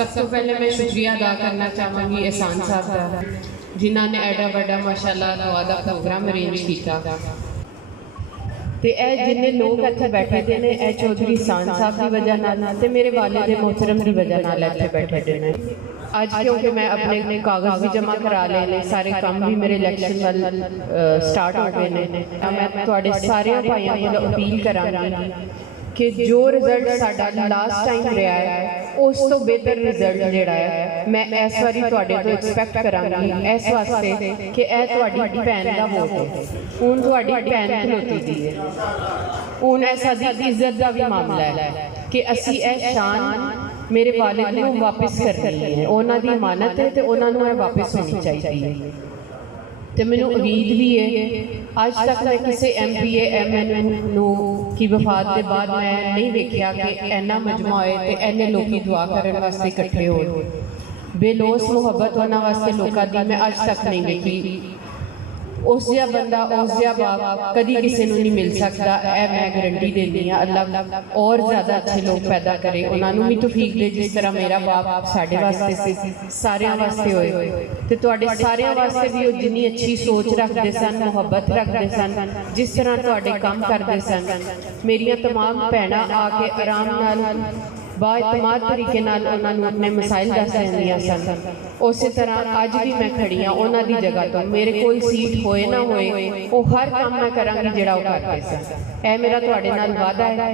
सब तो पहले मैं शुक्रिया अदा करना चाहूँगी एहसान साहब का, जिन्होंने एडा बड़ा माशाल्लाह दुआ का प्रोग्राम अरेंज किया। तो यह जिन्ने लोग इतने बैठे ने यह चौधरी एहसान साहब की वजह नाल ते मेरे वालिद मोहतरम की वजह नाल इतने बैठे ने। अज क्योंकि मैं अपने कागज़ भी जमा करा ले, सारे काम भी मेरे इलैक्शन वाल स्टार्ट हो गए ने। मैं तुहाडे सारे भाइयों को अपील करांगी कि जो रिजल्ट साडा लास्ट टाइम रहा है उस तो बेहतर रिजल्ट जिहड़ा है मैं इस बारी तुहाडे तो एक्सपैक्ट करांगी, इस वास्ते कि यह तुहाडी भैन का वोट है। हुण तुहाडी भैन खलोती दी है, हुण यह साडी इज्जत का भी मामला है कि असी यह शान मेरे वालिद नूं वापस करनी है। उन्हां दी अमानत है तो उन्हां नूं वापस होनी चाहिए है। तो मैनू उम्मीद भी है, अज तक मैं किसी MPA MN की वफात के बाद मैं नहीं देखा कि इन्ना मजमा होए तो इन्ने लोग दुआ करने वास्ते इकट्ठे हो, बेलोस मुहब्बत उन्होंने वास्ते लोगों की मैं अज तक नहीं देखी। उस जिहा बंदा उस जिहा बाप कभी किसी को नहीं मिल सकता, यह मैं गारंटी देनी हाँ। अल्लाह और ज़्यादा अच्छे लोग पैदा करे, उन्होंने भी तौफीक दे जिस तरह मेरा बाप साढ़े वास्ते से सारियां वास्ते होए तो तुहाडे सारियां वास्ते भी वो जिन्नी अच्छी सोच रखते सन, मुहब्बत रखते सन, जिस तरह तुहाडे काम करते सन। मेरिया तमाम भैणां आके आराम नाल बाएतमाद तरीके नाल उन्होंने अपने मसाइल दस देंदियां सन। उस तरह अज भी मैं खड़ी हाँ उन्हों की जगह तो, मेरे कोल सीट होए ना होए वो हर काम मैं करांगी जिहड़ा वो करते सन। यह मेरा तुहाडे नाल वादा है।